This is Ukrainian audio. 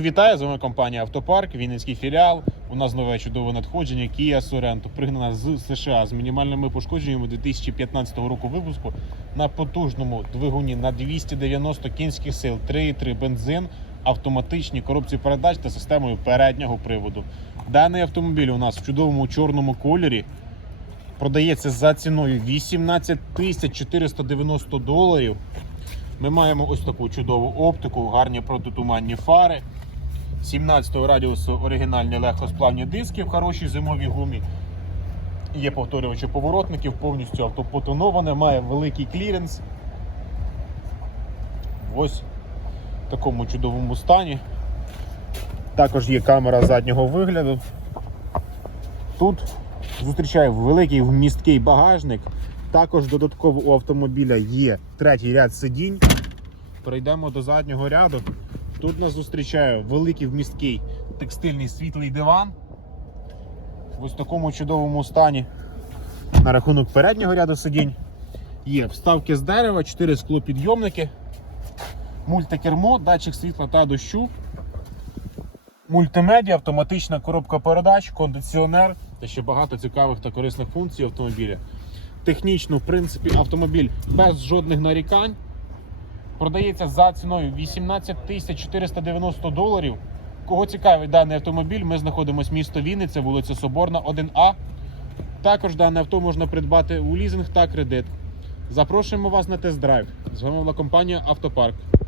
Вітаю, з вами компанія Автопарк, Вінницький філіал. У нас нове чудове надходження Kia Sorento, пригнана з США з мінімальними пошкодженнями 2015 року випуску на потужному двигуні на 290 кінських сил, 3,3 бензин, автоматичні коробці передач та системою переднього приводу. Даний автомобіль у нас в чудовому чорному кольорі. Продається за ціною 18 тисяч 490 доларів. Ми маємо ось таку чудову оптику, гарні протитуманні фари. 17-го радіусу оригінальні легкосплавні диски в хорошій зимовій гумі. Є повторювачі поворотників, повністю авто потоноване, має великий кліренс. Ось в такому чудовому стані. Також є камера заднього вигляду. Тут зустрічає великий вмісткий багажник. Також додатково у автомобіля є третій ряд сидінь. Перейдемо до заднього ряду. Тут нас зустрічає великий вмісткий текстильний світлий диван. В ось такому чудовому стані. На рахунок переднього ряду сидінь є вставки з дерева, 4 склопідйомники, мультикермо, датчик світла та дощу, мультимедіа, автоматична коробка передач, кондиціонер та ще багато цікавих та корисних функцій автомобіля. Технічно, в принципі, автомобіль без жодних нарікань. Продається за ціною 18 тисяч 490 доларів. Кого цікавить даний автомобіль, ми знаходимося місто Вінниця, вулиця Соборна, 1А. Також дане авто можна придбати у лізинг та кредит. Запрошуємо вас на тест-драйв. З вами була компанія Автопарк.